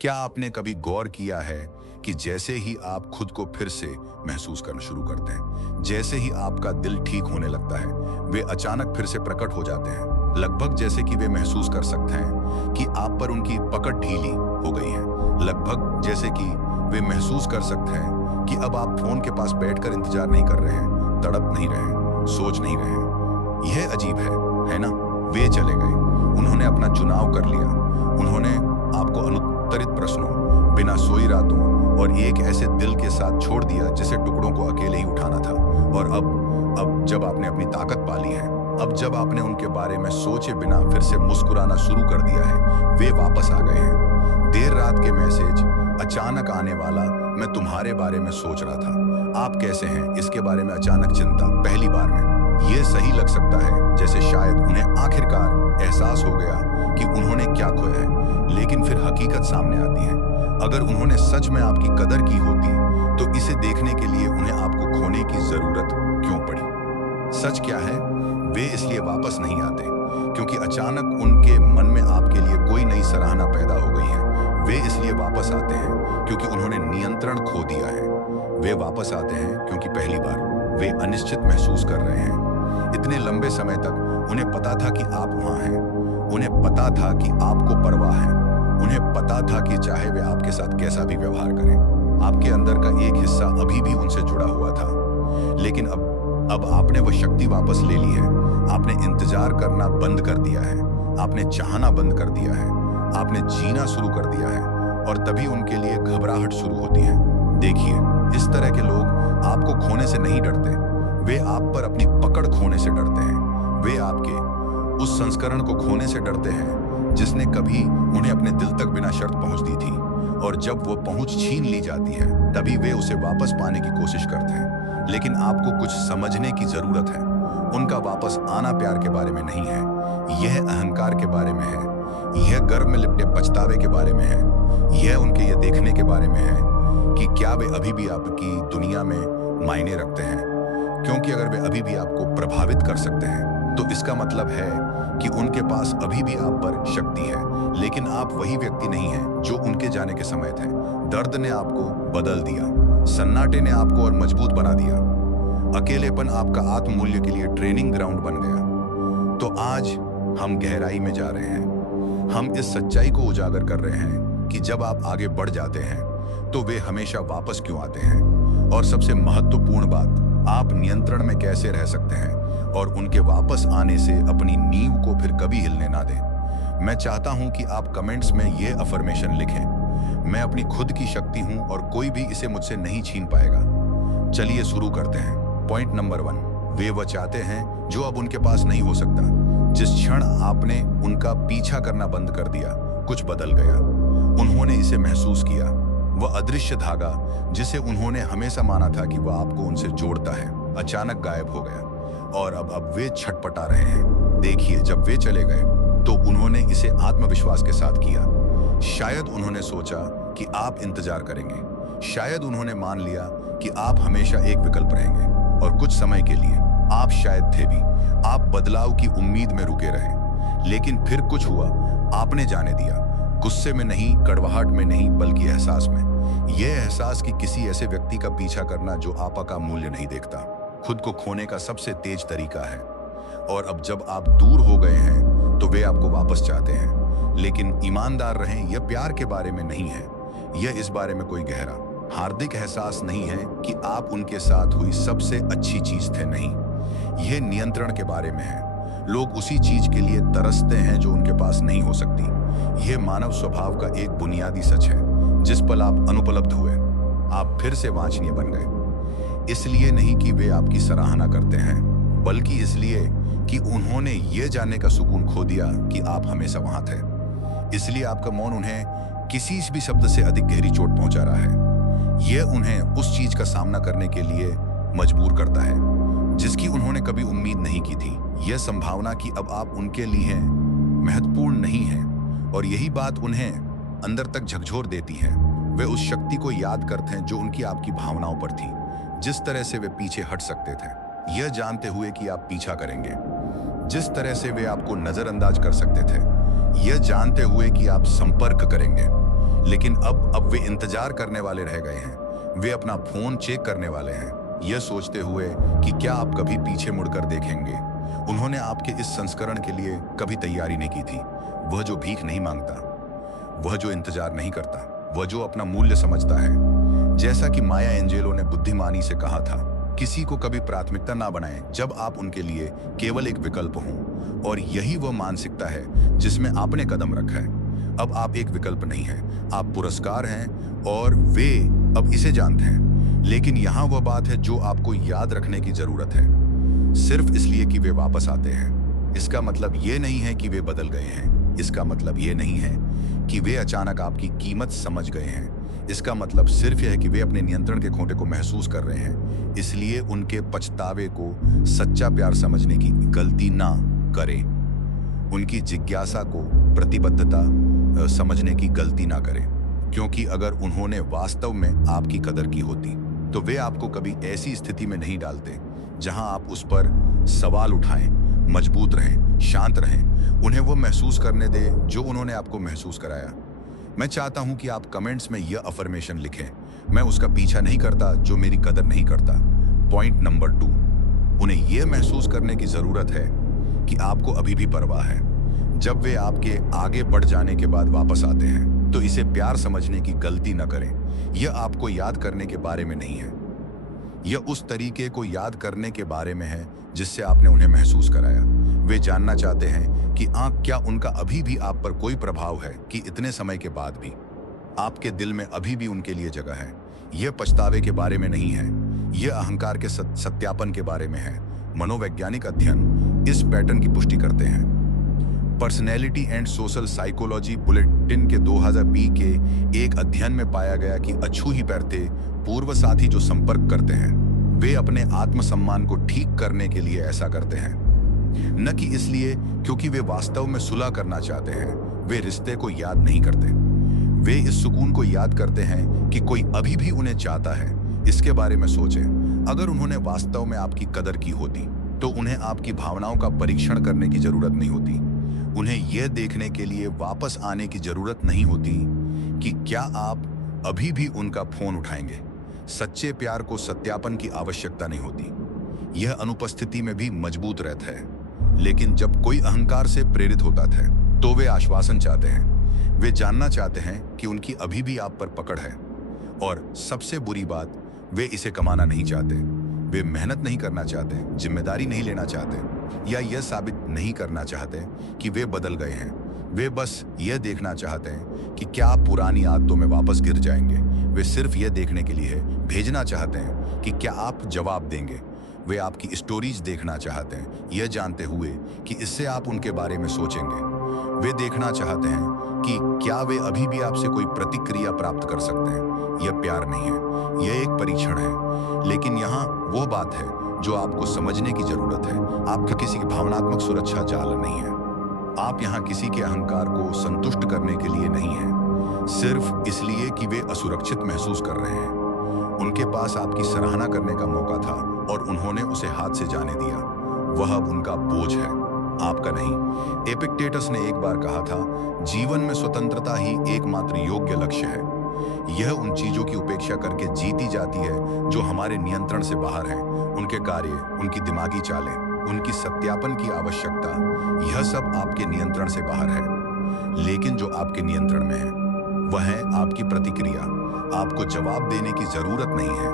क्या आपने कभी गौर किया है कि जैसे ही आप खुद को फिर से महसूस करना शुरू करते हैं, जैसे ही आपका दिल ठीक होने लगता है, वे अचानक फिर से प्रकट हो जाते हैं, लगभग जैसे कि वे महसूस कर सकते हैं कि आप पर उनकी पकड़ ढीली हो गई है, लगभग जैसे कि वे महसूस कर सकते हैं कि अब आप फोन के पास बैठकर इंतजार नहीं कर रहे हैं, तड़प नहीं रहे हैं, सोच नहीं रहे हैं। यह अजीब है ना? वे चले गए, उन्होंने अपना चुनाव कर लिया, उन्होंने आपको अनुत्तरित प्रश्नों, बिना सोई रातों और एक ऐसे दिल के साथ छोड़ दिया जिसे टुकड़ों को अकेले ही उठाना था। और अब जब आपने अपनी ताकत पा ली है, अब जब आपने उनके बारे में सोचे बिना फिर से मुस्कुराना शुरू कर दिया है, वे वापस आ गए हैं। देर रात के मैसेज, अचानक आने वाला मैं तुम्हारे बारे में सोच रहा था, आप कैसे हैं, इसके बारे में अचानक चिंता, पहली बार में। ये सही लग सकता है जैसे शायद उन्हें आखिरकार एहसास हो गया कि उन्होंने क्या खोया है, लेकिन फिर हकीकत सामने आती है। अगर उन्होंने सच में आपकी कदर की होती तो इसे देखने के लिए उन्हें आपको खोने की जरूरत क्यों पड़ी? सच क्या है? वे इसलिए वापस नहीं आते क्योंकि अचानक उनके मन में आपके लिए कोई नई सराहना पैदा हो गई है। वे इसलिए वापस आते हैं क्योंकि उन्होंने नियंत्रण खो दिया है। वे वापस आते हैं क्योंकि पहली बार वे अनिश्चित महसूस कर रहे हैं। इतने लंबे समय तक उन्हें पता था कि आप वहां हैं, उन्हें पता था कि आपको परवाह है, उन्हें पता था कि चाहे वे आपके साथ कैसा भी व्यवहार करें, आपके अंदर का एक हिस्सा अभी भी उनसे जुड़ा हुआ था। लेकिन अब आपने वह शक्ति वापस ले ली है। आपने इंतजार करना बंद कर दिया है, आपने चाहना बंद कर दिया है, आपने जीना शुरू कर दिया है, और तभी उनके लिए घबराहट शुरू होती है। देखिए, इस तरह के लोग आपको खोने से नहीं डरते, वे आप पर अपनी पकड़ खोने से डरते हैं। वे आपके उस संस्करण को खोने से डरते हैं जिसने कभी उन्हें अपने दिल तक बिना शर्त पहुंच दी थी, और जब वो पहुंच छीन ली जाती है तभी वे उसे वापस पाने की कोशिश करते हैं। लेकिन आपको कुछ समझने की जरूरत है, उनका वापस आना प्यार के बारे में नहीं है, यह अहंकार के बारे में है, यह गर्व में लिपटे पछतावे के बारे में है, यह उनके ये देखने के बारे में है कि क्या वे अभी भी आपकी दुनिया में मायने रखते हैं। क्योंकि अगर वे अभी भी आपको प्रभावित कर सकते हैं तो इसका मतलब है कि उनके पास अभी भी आप पर शक्ति है, लेकिन आप वही व्यक्ति नहीं हैं जो उनके जाने के समय थे। दर्द ने आपको बदल दिया, सन्नाटे ने आपको और मजबूत बना दिया, अकेलेपन आपका आत्ममूल्य के लिए ट्रेनिंग ग्राउंड बन गया। तो आज हम गहराई में जा रहे हैं, हम इस सच्चाई को उजागर कर रहे हैं कि जब आप आगे बढ़ जाते हैं तो वे हमेशा वापस क्यों आते हैं, और सबसे महत्वपूर्ण बात, आप नियंत्रण में कैसे रह सकते हैं और उनके वापस आने से अपनी नींव को फिर कभी हिलने ना दें। मैं चाहता हूं कि आप कमेंट्स में ये अफर्मेशन लिखें, मैं अपनी खुद की शक्ति हूं और कोई भी इसे मुझसे नहीं छीन पाएगा। चलिए शुरू करते हैं। पॉइंट नंबर 1, वे वह चाहते हैं जो अब उनके पास नहीं हो सकता। जिस क्षण आपने उनका पीछा करना बंद कर दिया, कुछ बदल गया। उन्होंने इसे महसूस किया, वह अदृश्य धागा जिसे उन्होंने हमेशा माना था कि वह आपको उनसे जोड़ता है, अचानक गायब हो गया, और अब वे छटपटा रहे हैं। देखिए, जब वे चले गए तो उन्होंने इसे आत्मविश्वास के साथ किया। शायद उन्होंने सोचा कि आप इंतजार करेंगे, शायद उन्होंने मान लिया कि आप हमेशा एक विकल्प रहेंगे, और कुछ समय के लिए आप शायद थे भी। आप बदलाव की उम्मीद में रुके रहे, लेकिन फिर कुछ हुआ, आपने जाने दिया। गुस्से में नहीं, कड़वाहट में नहीं, बल्कि एहसास में। यह एहसास कि किसी ऐसे व्यक्ति का पीछा करना जो आपका मूल्य नहीं देखता, खुद को खोने का सबसे तेज तरीका है। और अब जब आप दूर हो गए हैं तो वे आपको वापस चाहते हैं, लेकिन ईमानदार रहें, यह प्यार के बारे में नहीं है, यह इस बारे में कोई गहरा हार्दिक एहसास नहीं है कि आप उनके साथ हुई सबसे अच्छी चीज थे, नहीं, यह नियंत्रण के बारे में है। लोग उसी चीज के लिए तरसते हैं जो उनके पास नहीं हो सकती। यह मानव स्वभाव का एक बुनियादी सच है। जिस पल आप अनुपलब्ध हुए, आप फिर से वांछनीय बन गए। इसलिए नहीं कि वे आपकी सराहना करते हैं, बल्कि इसलिए कि उन्होंने ये जानने का सुकून खो दिया कि आप हमेशा वहां थे। इसलिए आपका मौन उन्हें किसी भी शब्द से अधिक गहरी चोट पहुंचा रहा है। यह उन्हें उस चीज का सामना करने के लिए मजबूर करता है जिसकी उन्होंने कभी उम्मीद नहीं की थी। यह संभावना कि अब आप उनके लिए महत्वपूर्ण नहीं हैं, और यही बात उन्हें अंदर तक झकझोर देती है। वे उस शक्ति को याद करते हैं जो उनकी आपकी भावनाओं पर थी, जिस तरह से वे पीछे हट सकते थे, यह जानते हुए कि आप पीछा करेंगे, जिस तरह से वे आपको नजरअंदाज कर सकते थे, यह जानते हुए कि आप संपर्क करेंगे, लेकिन अब वे इंतजार करने वाले रह गए हैं। वे अपना फोन चेक करने वाले हैं, यह सोचते हुए कि क्या आप कभी पीछे मुड़कर देखेंगे। उन्होंने आपके इस संस्करण के लिए कभी तैयारी नहीं की थी। वह जो भीख नहीं मांगता, वह जो इंतजार नहीं करता, वह जो अपना मूल्य समझता है। जैसा कि माया एंजेलो ने बुद्धिमानी से कहा था, किसी को कभी प्राथमिकता ना बनाएं जब आप उनके लिए केवल एक विकल्प हों। और यही वह मानसिकता है जिसमें आपने कदम रखा है। अब आप एक विकल्प नहीं हैं, आप पुरस्कार हैं और वे अब इसे जानते हैं। लेकिन यहाँ वह बात है जो आपको याद रखने की जरूरत है। सिर्फ इसलिए कि वे वापस आते हैं, इसका मतलब ये नहीं है कि वे बदल गए हैं। इसका मतलब ये नहीं है कि वे अचानक आपकी कीमत समझ गए हैं। इसका मतलब सिर्फ यह है कि वे अपने नियंत्रण के खोटे को महसूस कर रहे हैं। इसलिए उनके पछतावे को सच्चा प्यार समझने की गलती ना करें। उनकी जिज्ञासा को प्रतिबद्धता समझने की गलती ना करें, क्योंकि अगर उन्होंने वास्तव में आपकी कदर की होती तो वे आपको कभी ऐसी स्थिति में नहीं डालते जहां आप उस पर सवाल उठाएं। मजबूत रहें, शांत रहें, उन्हें वो महसूस करने दें जो उन्होंने आपको महसूस कराया। मैं चाहता हूं कि आप कमेंट्स में यह अफर्मेशन लिखें, मैं उसका पीछा नहीं करता जो मेरी कदर नहीं करता। पॉइंट नंबर 2, उन्हें यह महसूस करने की जरूरत है कि आपको अभी भी परवाह है। जब वे आपके आगे बढ़ जाने के बाद वापस आते हैं तो इसे प्यार समझने की गलती न करें। यह आपको याद करने के बारे में नहीं है, यह उस तरीके को याद करने के बारे में है जिससे आपने उन्हें महसूस कराया। वे जानना चाहते हैं कि क्या उनका अभी भी आप पर कोई प्रभाव है, कि इतने समय के बाद भी आपके दिल में अभी भी उनके लिए जगह है। यह पछतावे के बारे में नहीं है, यह अहंकार के सत्यापन के बारे में है। मनोवैज्ञानिक अध्ययन इस पैटर्न की पुष्टि करते हैं। Personality and social psychology bulletin के 2020 के एक अध्ययन में पाया गया कि अछूही पैरते पूर्व साथी जो संपर्क करते हैं वे अपने आत्मसम्मान को ठीक करने के लिए ऐसा करते हैं, न कि इसलिए क्योंकि वे वास्तव में सुलह करना चाहते हैं। वे रिश्ते को याद नहीं करते, वे इस सुकून को याद करते हैं कि कोई अभी भी उन्हें चाहता है। इसके बारे में सोचें, अगर उन्होंने वास्तव में आपकी कदर की होती तो उन्हें आपकी भावनाओं का परीक्षण करने की जरूरत नहीं होती। उन्हें यह देखने के लिए वापस आने की जरूरत नहीं होती कि क्या आप अभी भी उनका फोन उठाएंगे। सच्चे प्यार को सत्यापन की आवश्यकता नहीं होती, यह अनुपस्थिति में भी मजबूत रहता है। लेकिन जब कोई अहंकार से प्रेरित होता है तो वे आश्वासन चाहते हैं। वे जानना चाहते हैं कि उनकी अभी भी आप पर पकड़ है। और सबसे बुरी बात, वे इसे कमाना नहीं चाहते। वे मेहनत नहीं करना चाहते, जिम्मेदारी नहीं लेना चाहते, या यह साबित नहीं करना चाहते कि वे बदल गए हैं। वे बस यह देखना चाहते हैं कि क्या आप पुरानी आदतों में वापस गिर जाएंगे। वे सिर्फ यह देखने के लिए भेजना चाहते हैं कि क्या आप जवाब देंगे। वे आपकी स्टोरीज देखना चाहते हैं, यह जानते हुए कि इससे आप उनके बारे में सोचेंगे। वे देखना चाहते हैं कि क्या वे अभी भी आपसे कोई प्रतिक्रिया प्राप्त कर सकते हैं। यह प्यार नहीं है, यह एक परीक्षण है। लेकिन यहाँ वो बात है जो आपको समझने की जरूरत है। आपका किसी की भावनात्मक सुरक्षा जाल नहीं है। आप यहाँ किसी के अहंकार को संतुष्ट करने के लिए नहीं हैं, सिर्फ इसलिए कि वे असुरक्षित महसूस कर रहे हैं। उनके पास आपकी सराहना करने का मौका था और उन्होंने उसे हाथ से जाने दिया। वह अब उनका बोझ है, आपका नहीं। एपिक्टेटस ने एक बार कहा था, जीवन में स्वतंत्रता ही एकमात्र योग्य लक्ष्य है। यह उन चीजों की उपेक्षा करके जीती जाती है जो हमारे नियंत्रण से बाहर हैं। उनके कार्य, उनकी दिमागी चालें, उनकी सत्यापन की आवश्यकता, यह सब आपके नियंत्रण से बाहर है। लेकिन जो आपके नियंत्रण में है वह है आपकी प्रतिक्रिया। आपको जवाब देने की जरूरत नहीं है,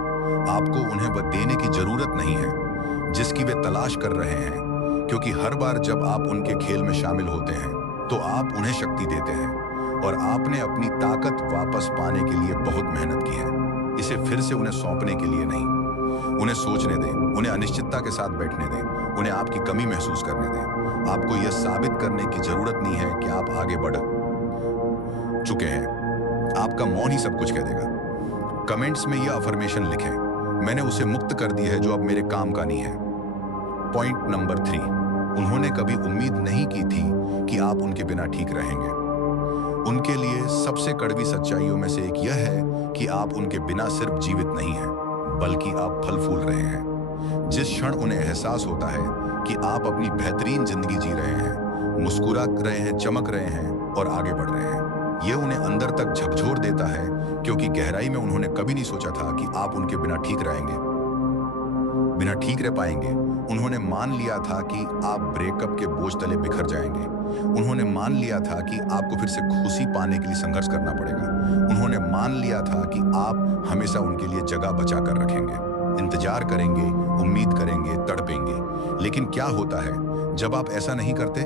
आपको उन्हें वह देने की जरूरत नहीं है जिसकी वे तलाश कर रहे हैं। क्योंकि हर बार जब आप उनके खेल में शामिल होते हैं तो आप उन्हें शक्ति देते हैं, और आपने अपनी ताकत वापस पाने के लिए बहुत मेहनत की है। इसे फिर से उन्हें सौंपने के लिए नहीं। उन्हें सोचने दें, उन्हें अनिश्चितता के साथ बैठने दें, उन्हें आपकी कमी महसूस करने दें। आपको यह साबित करने की जरूरत नहीं है कि आप आगे बढ़ चुके हैं। आपका मौन ही सब कुछ कह देगा। कमेंट्स में यह अफर्मेशन लिखें, मैंने उसे मुक्त कर दिया है जो अब मेरे काम का नहीं है। पॉइंट नंबर 3, उन्होंने कभी उम्मीद नहीं की थी कि आप उनके बिना ठीक रहेंगे। उनके लिए सबसे कड़वी सच्चाइयों में से एक यह है कि आप उनके बिना सिर्फ जीवित नहीं हैं, बल्कि आप फल फूल रहे हैं। जिस क्षण उन्हें एहसास होता है कि आप अपनी बेहतरीन जिंदगी जी रहे हैं, मुस्कुरा रहे हैं, चमक रहे हैं और आगे बढ़ रहे हैं, ये उन्हें अंदर तक झकझोर देता है, क्योंकि गहराई में उन्होंने कभी नहीं सोचा था कि आप उनके बिना ठीक रह पाएंगे। उन्होंने मान लिया था कि आप ब्रेकअप के बोझ तले बिखर जाएंगे। उन्होंने मान लिया था कि आपको फिर से खुशी पाने के लिए संघर्ष करना पड़ेगा। उन्होंने मान लिया था कि आप हमेशा उनके लिए जगह बचा कर रखेंगे, इंतजार करेंगे, उम्मीद करेंगे, तड़पेंगे। लेकिन क्या होता है जब आप ऐसा नहीं करते?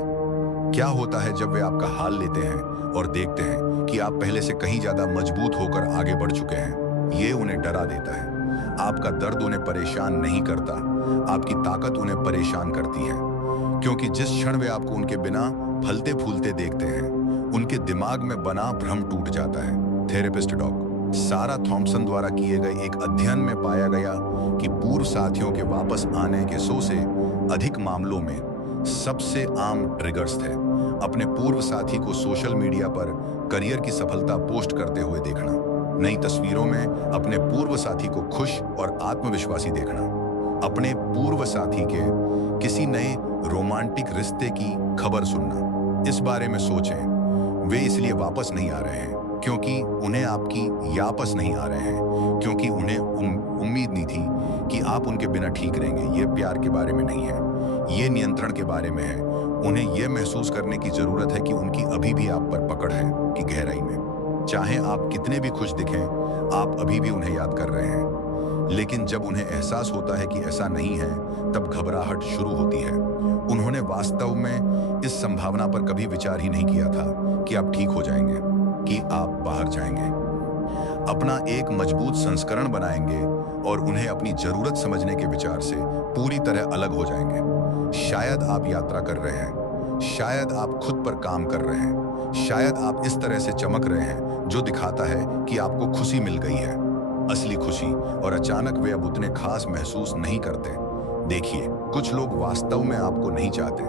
क्या होता है जब वे आपका हाल लेते हैं और देखते हैं कि आप पहले से कहीं ज्यादा मजबूत होकर आगे बढ़ चुके हैं? ये उन्हें डरा देता है। आपका दर्द उन्हें परेशान नहीं करता, आपकी ताकत उन्हें परेशान करती है। क्योंकि जिस क्षण वे आपको उनके बिना फलते फूलते देखते हैं, उनके दिमाग में बना भ्रम टूट जाता है। थेरेपिस्ट डॉ. सारा थॉम्पसन द्वारा किए गए एक अध्ययन में पाया गया कि पूर्व साथियों के वापस आने के 100 से अधिक मामलों में सबसे आम ट्रिगर्स थे अपने पूर्व साथी को सोशल मीडिया पर करियर की सफलता पोस्ट करते हुए देखना, नई तस्वीरों में अपने पूर्व साथी को खुश और आत्मविश्वासी देखना, अपने पूर्व साथी के किसी नए रोमांटिक रिश्ते की खबर सुनना। इस बारे में सोचें, वे इसलिए वापस नहीं आ रहे हैं क्योंकि उन्हें आपकी वापस नहीं आ रहे हैं क्योंकि उन्हें उम्मीद नहीं थी कि आप उनके बिना ठीक रहेंगे। ये प्यार के बारे में नहीं है, ये नियंत्रण के बारे में है। उन्हें यह महसूस करने की जरूरत है कि उनकी अभी भी आप पर पकड़ है कि गहराई में चाहे आप कितने भी खुश दिखें, आप अभी भी उन्हें याद कर रहे हैं। लेकिन जब उन्हें एहसास होता है कि ऐसा नहीं है, तब घबराहट शुरू होती है। उन्होंने वास्तव में इस संभावना पर कभी विचार ही नहीं किया था कि आप ठीक हो जाएंगे, कि आप बाहर जाएंगे, अपना एक मजबूत संस्करण बनाएंगे और उन्हें अपनी जरूरत समझने के विचार से पूरी तरह अलग हो जाएंगे। शायद आप यात्रा कर रहे हैं, शायद आप खुद पर काम कर रहे हैं, शायद आप इस तरह से चमक रहे हैं जो दिखाता है कि आपको खुशी मिल गई है, असली खुशी, और अचानक वे अब उतने खास महसूस नहीं करते। देखिए, कुछ लोग वास्तव में आपको नहीं चाहते,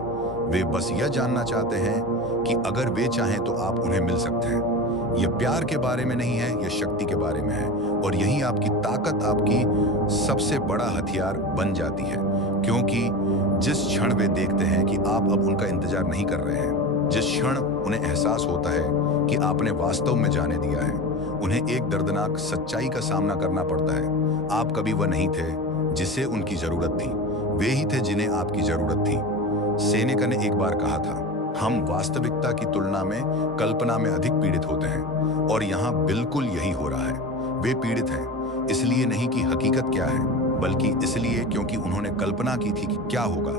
वे बस यह जानना चाहते हैं कि अगर वे चाहें तो आप उन्हें मिल सकते हैं। यह प्यार के बारे में नहीं है, यह शक्ति के बारे में है, और यही आपकी ताकत आपकी सबसे बड़ा हथियार बन जाती है। क्योंकि जिस क्षण वे देखते हैं कि आप अब उनका इंतजार नहीं कर रहे हैं, जिस क्षण उन्हें एहसास होता है कि आपने वास्तव में जाने दिया है, उन्हें एक दर्दनाक सच्चाई का सामना करना पड़ता है। आप कभी वह नहीं थे जिसे उनकी जरूरत थी, वे ही थे जिन्हें आपकी जरूरत थी। सेनेका ने एक बार कहा था, हम वास्तविकता की तुलना में कल्पना में अधिक पीड़ित होते हैं, और यहाँ बिल्कुल यही हो रहा है। वे पीड़ित हैं इसलिए नहीं कि हकीकत क्या है, बल्कि इसलिए क्योंकि उन्होंने कल्पना की थी कि क्या होगा।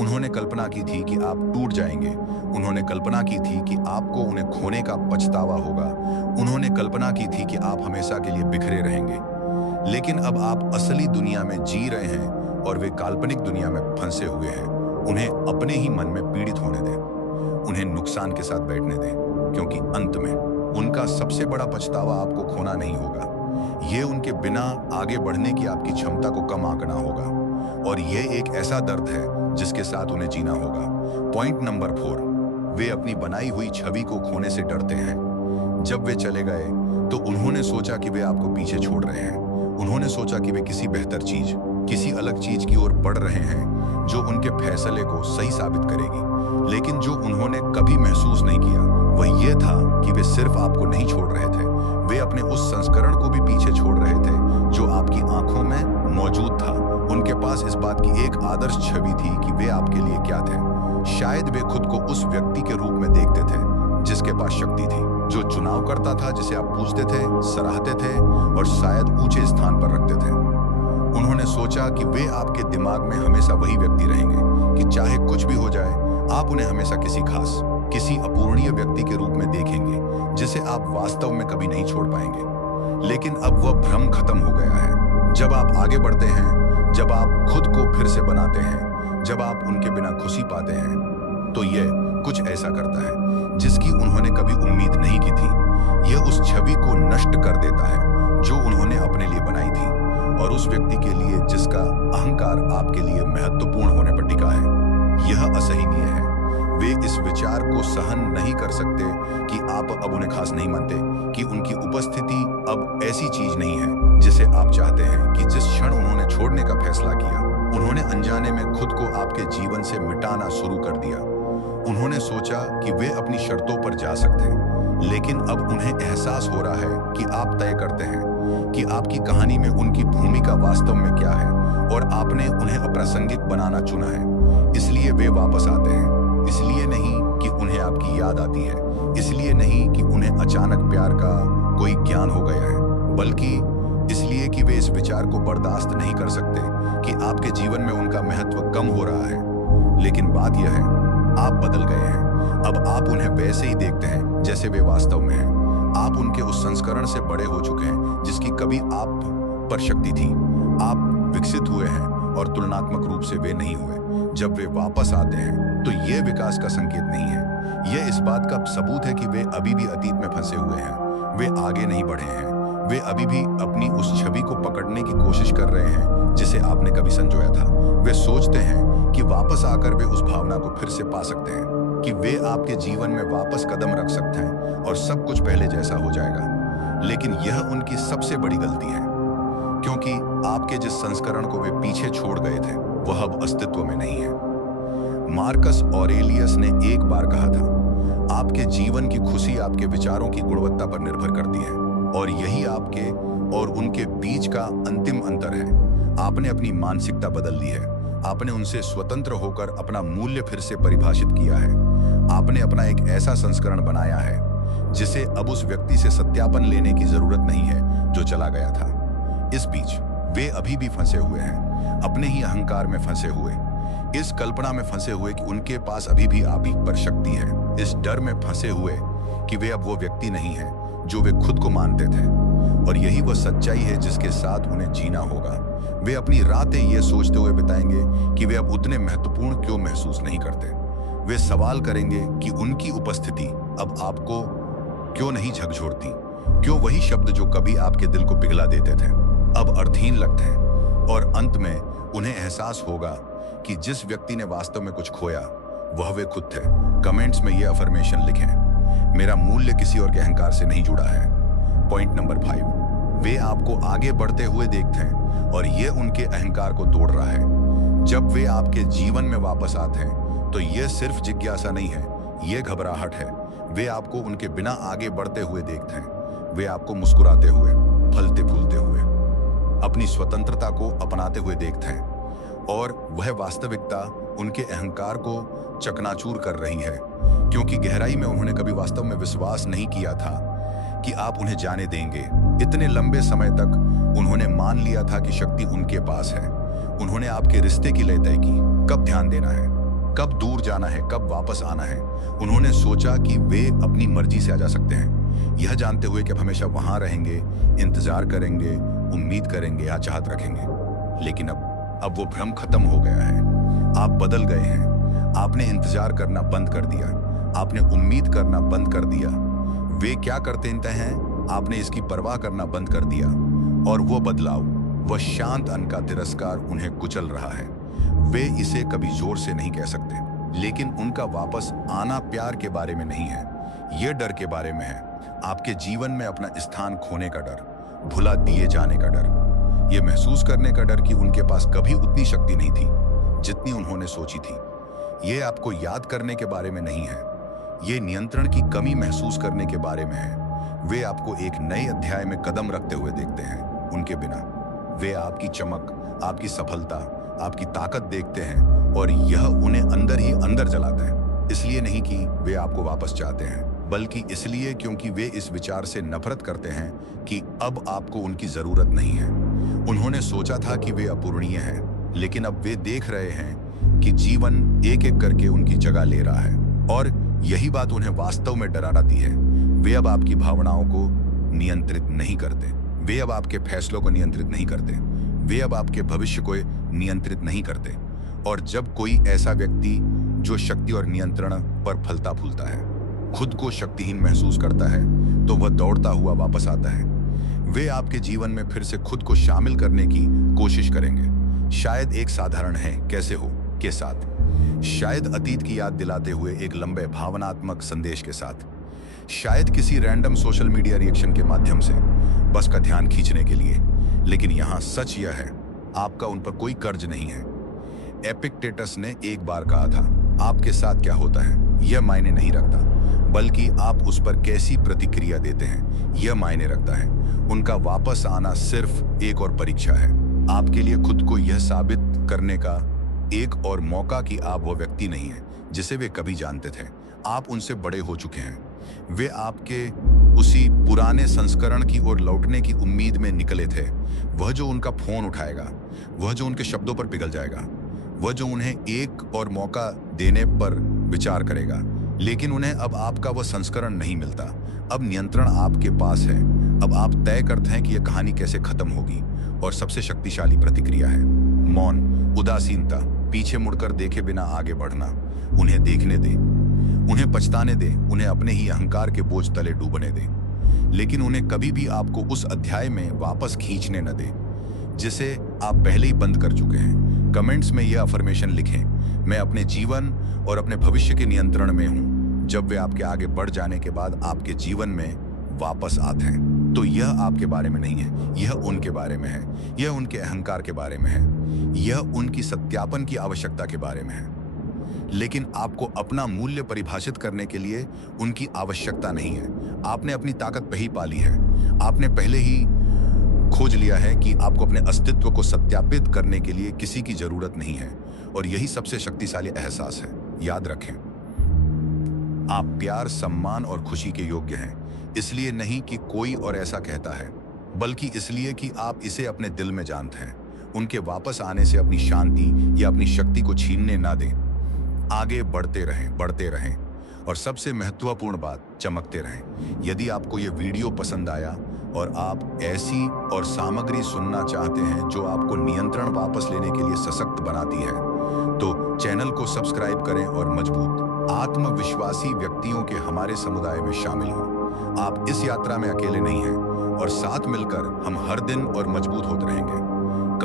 उन्होंने कल्पना की थी कि आप टूट जाएंगे, उन्होंने कल्पना की थी कि आपको उन्हें खोने का पछतावा होगा, उन्होंने कल्पना की थी कि आप हमेशा के लिए बिखरे रहेंगे। लेकिन अब आप असली दुनिया में जी रहे हैं और वे काल्पनिक दुनिया में फंसे हुए हैं। उन्हें अपने ही मन में पीड़ित होने दें, उन्हें नुकसान के साथ बैठने दें, क्योंकि अंत में उनका सबसे बड़ा पछतावा आपको खोना नहीं होगा, ये उनके बिना आगे बढ़ने की आपकी क्षमता को कम आंकना होगा, और ये एक ऐसा दर्द है जिसके साथ उन्हें जीना होगा। पॉइंट नंबर 4, वे अपनी बनाई हुई छवि को खोने से डरते हैं। जब वे चले गए तो उन्होंने सोचा कि वे आपको पीछे छोड़ रहे हैं, उन्होंने सोचा कि वे किसी बेहतर चीज, किसी अलग चीज की ओर बढ़ रहे हैं जो उनके फैसले को सही साबित करेगी। लेकिन जो उन्होंने कभी महसूस नहीं किया वह यह था कि वे सिर्फ आपको नहीं छोड़ रहे थे, वे अपने उस संस्करण को भी पीछे छोड़ रहे थे जो आपकी आंखों में मौजूद था। उनके पास इस बात की एक आदर्श छवि थी कि वे आपके लिए क्या थे। शायद वे खुद को उस व्यक्ति के रूप में देखते थे जिसके पास शक्ति थी, जो चुनाव करता था, जिसे आप पूछते थे, सराहते थे और शायद ऊंचे स्थान पर रखते थे। उन्होंने सोचा कि वे आपके दिमाग में हमेशा वही व्यक्ति रहेंगे, कि चाहे कुछ भी हो जाए आप उन्हें हमेशा किसी खास, किसी अपूरणीय व्यक्ति के रूप में देखेंगे जिसे आप वास्तव में कभी नहीं छोड़ पाएंगे। लेकिन अब वह भ्रम खत्म हो गया है। जब आप आगे बढ़ते हैं, जब आप खुद को फिर से बनाते हैं, जब आप उनके बिना खुशी पाते हैं, तो यह कुछ ऐसा करता है जिसकी उन्होंने कभी उम्मीद नहीं की थी। यह उस छवि को नष्ट कर देता है जो उन्होंने अपने लिए बनाई थी, और उस व्यक्ति के लिए जिसका अहंकार आपके लिए महत्वपूर्ण होने पर टिका है। यह असहनीय है। वे इस विचार को सहन नहीं कर सकते कि आप अब उन्हें खास नहीं मानते, कि उनकी उपस्थिति अब ऐसी चीज नहीं है जिसे आप चाहते हैं। कि जिस क्षण उन्होंने छोड़ने का फैसला किया, उन्होंने अनजाने में खुद को आपके जीवन से मिटाना शुरू कर दिया। उन्होंने सोचा कि वे अपनी शर्तों पर जा सकते हैं, लेकिन अब उन्हें एहसास हो रहा है कि आप तय करते हैं कि आपकी कहानी में उनकी भूमिका वास्तव में क्या है और आपने उन्हें अप्रासंगिक बनाना चुना है। इसलिए वे वापस आते हैं, इसलिए नहीं कि उन्हें आपकी याद आती है, इसलिए नहीं कि उन्हें अचानक प्यार का कोई ज्ञान हो गया है, बल्कि इसलिए कि वे इस विचार को बर्दाश्त नहीं कर सकते कि आपके जीवन में उनका महत्व कम हो रहा है। लेकिन बात यह है, आप बदल गए हैं। अब आप उन्हें वैसे ही देखते हैं जैसे वे वास्तव में हैं। आप उनके उस संस्करण से बड़े हो चुके हैं जिसकी कभी आप पर शक्ति थी। आप विकसित हुए हैं और तुलनात्मक रूप से वे नहीं हुए। जब वे वापस आते हैं तो यह विकास का संकेत नहीं है, यह इस बात का सबूत है कि वे अभी भी अतीत में फंसे हुए हैं। वे आगे नहीं बढ़े हैं, वे अभी भी अपनी उस छवि को पकड़ने की कोशिश कर रहे हैं जिसे आपने कभी संजोया था। वे सोचते हैं कि वापस आकर वे उस भावना को फिर से पा सकते हैं, कि वे आपके जीवन में वापस कदम रख सकते हैं और सब कुछ पहले जैसा हो जाएगा। लेकिन यह उनकी सबसे बड़ी गलती है, क्योंकि आपके जिस संस्करण को वे पीछे छोड़ गए थे वह अब अस्तित्व में नहीं है। मार्कस ऑरेलियस ने एक बार कहा था, आपके जीवन की खुशी आपके विचारों की गुणवत्ता पर निर्भर करती है, और यही आपके और उनके बीच का अंतिम अंतर है। आपने अपनी मानसिकता बदल दी है, आपने उनसे स्वतंत्र होकर अपना मूल्य फिर से परिभाषित किया है। आपने अपना एक ऐसा संस्करण बनाया है जिसे अब उस व्यक्ति से सत्यापन लेने की जरूरत नहीं है जो चला गया था। इस बीच वे अभी भी फंसे हुए हैं, अपने ही अहंकार में फंसे हुए, इस कल्पना में फंसे हुए कि उनके पास अभी भी आप ही पर शक्ति है, इस डर में फंसे हुए कि वे अब वो व्यक्ति नहीं है जो वे खुद को मानते थे। और यही वह सच्चाई है जिसके साथ उन्हें जीना होगा। वे अपनी रातें ये सोचते हुए बिताएंगे कि वे अब उतने महत्वपूर्ण क्यों महसूस नहीं करते। वे सवाल करेंगे कि उनकी उपस्थिति अब आपको क्यों नहीं झकझोरती, क्यों वही शब्द जो कभी आपके दिल को पिघला देते थे अब अर्थहीन लगते हैं। और अंत में उन्हें एहसास होगा कि जिस व्यक्ति ने वास्तव में कुछ खोया वह वे खुद थे। कमेंट्स में ये अफर्मेशन लिखें, मेरा मूल्य किसी और के अहंकार से नहीं जुड़ा है। पॉइंट नंबर 5, वे आपको आगे बढ़ते हुए देखते हैं और ये उनके अहंकार को तोड़ रहा है। जब वे आपके जीवन में वापस आते हैं तो ये सिर्फ जिज्ञासा नहीं है, ये घबराहट है। वे आपको उनके बिना आगे बढ़ते हुए देखते हैं, वे आपको मुस्कुराते हुए, फलते फूलते हुए, अपनी स्वतंत्रता को अपनाते हुए देखते हैं, और वह वास्तविकता उनके अहंकार को चकनाचूर कर रही है, क्योंकि गहराई में उन्होंने कभी वास्तव में विश्वास नहीं किया था कि आप उन्हें जाने देंगे। इतने लंबे समय तक उन्होंने मान लिया था कि शक्ति उनके पास है। उन्होंने आपके रिश्ते की लय तय की, कब ध्यान देना है, कब दूर जाना है, कब वापस आना है। उन्होंने सोचा कि वे अपनी मर्जी से आ जा सकते हैं, यह जानते हुए कि अब हमेशा वहां रहेंगे, इंतजार करेंगे, उम्मीद करेंगे या चाहत रखेंगे। लेकिन अब वो भ्रम खत्म हो गया है। आप बदल गए हैं। आपने इंतजार करना बंद कर दिया, आपने उम्मीद करना बंद कर दिया। वे क्या करते हैं, आपने इसकी परवाह करना बंद कर दिया। और वो बदलाव, वह शांत अन्न का तिरस्कार उन्हें कुचल रहा है। वे इसे कभी जोर से नहीं कह सकते, लेकिन उनका वापस आना प्यार के बारे में नहीं है, ये डर के बारे में है। आपके जीवन में अपना स्थान खोने का डर, भुला दिए जाने का डर, ये महसूस करने का डर कि उनके पास कभी उतनी शक्ति नहीं थी जितनी उन्होंने सोची थी। ये आपको याद करने के बारे में नहीं है, ये नियंत्रण की कमी महसूस करने के बारे में है। वे आपको एक नए अध्याय में कदम रखते हुए देखते हैं उनके बिना। वे आपकी चमक, आपकी सफलता, आपकी ताकत देखते हैं और यह उन्हें अंदर ही अंदर जलाता है। इसलिए नहीं कि वे आपको वापस चाहते हैं, बल्कि इसलिए क्योंकि वे इस विचार से नफरत करते हैं कि अब आपको उनकी जरूरत नहीं है। उन्होंने सोचा था कि वे अपूर्णीय हैं, लेकिन अब वे देख रहे हैं कि जीवन एक एक करके उनकी जगह ले रहा है, और यही बात उन्हें वास्तव में डराती है। वे अब आपकी भावनाओं को नियंत्रित नहीं करते, वे अब आपके फैसलों को नियंत्रित नहीं करते, वे अब आपके भविष्य को नियंत्रित नहीं करते। और जब कोई ऐसा व्यक्ति जो शक्ति और नियंत्रण पर फलता फूलता है खुद को शक्तिहीन महसूस करता है, तो वह दौड़ता हुआ वापस आता है। वे आपके जीवन में फिर से खुद को शामिल करने की कोशिश करेंगे, शायद एक साधारण है कैसे हो के साथ, शायद अतीत की याद दिलाते हुए एक लंबे भावनात्मक संदेश के साथ, शायद किसी रैंडम सोशल मीडिया रिएक्शन के माध्यम से, बस का ध्यान खींचने के लिए। लेकिन यहाँ सच यह है, आपका उन पर कोई कर्ज नहीं है। एपिक्टेटस ने एक बार कहा था, आपके साथ क्या होता है यह मायने नहीं रखता, बल्कि आप उस पर कैसी प्रतिक्रिया देते हैं यह मायने रखता है। उनका वापस आना सिर्फ एक और परीक्षा है, आपके लिए खुद को यह साबित करने का एक और मौका कि आप वो व्यक्ति नहीं हैं जिसे वे कभी जानते थे। आप उनसे बड़े हो चुके हैं। वे आपके उसी पुराने संस्करण की ओर लौटने की उम्मीद में निकले थे। वह जो उनका फोन उठाएगा, वह जो उनके शब्दों पर पिघल जाएगा, वह जो उन्हें एक और मौका देने पर विचार करेगा। लेकिन उन्हें अब आपका वह संस्करण नहीं मिलता। अब नियंत्रण आपके पास है। अब आप तय करते हैं कि यह कहानी कैसे खत्म होगी। और सबसे शक्तिशाली प्रतिक्रिया है मौन, उदासीनता, पीछे मुड़कर देखे बिना आगे बढ़ना। उन्हें देखने दे, उन्हें पछताने दे, उन्हें अपने ही अहंकार के बोझ तले डूबने दे, लेकिन उन्हें कभी भी आपको उस अध्याय में वापस खींचने न दे जिसे आप पहले ही बंद कर चुके हैं। कमेंट्स में यह अफर्मेशन लिखें, मैं अपने जीवन और अपने भविष्य के नियंत्रण में हूं। जब वे आपके आगे बढ़ जाने के बाद आपके जीवन में वापस आते हैं तो यह आपके बारे में नहीं है, यह उनके बारे में है, यह उनके अहंकार के बारे में है, यह उनकी सत्यापन की आवश्यकता के बारे में है। लेकिन आपको अपना मूल्य परिभाषित करने के लिए उनकी आवश्यकता नहीं है। आपने अपनी ताकत पहले ही पा ली है। आपने पहले ही खोज लिया है कि आपको अपने अस्तित्व को सत्यापित करने के लिए किसी की जरूरत नहीं है। और यही सबसे शक्तिशाली एहसास है। याद रखें, आप प्यार, सम्मान और खुशी के योग्य हैं, इसलिए नहीं कि कोई और ऐसा कहता है, बल्कि इसलिए कि आप इसे अपने दिल में जानते हैं। उनके वापस आने से अपनी शांति या अपनी शक्ति को छीनने ना दें। आगे बढ़ते रहें और सबसे महत्वपूर्ण बात, चमकते रहें। यदि आपको यह वीडियो पसंद आया और आप ऐसी और सामग्री सुनना चाहते हैं जो आपको नियंत्रण वापस लेने के लिए सशक्त बनाती है, तो चैनल को सब्सक्राइब करें और मजबूत, आत्मविश्वासी व्यक्तियों के हमारे समुदाय में शामिल हों। आप इस यात्रा में अकेले नहीं हैं और साथ मिलकर हम हर दिन और मजबूत होते रहेंगे।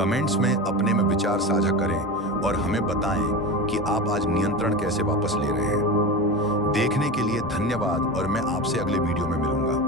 कमेंट्स में अपने में विचार साझा करें और हमें बताएं कि आप आज नियंत्रण कैसे वापस ले रहे हैं। देखने के लिए धन्यवाद और मैं आपसे अगले वीडियो में मिलूंगा।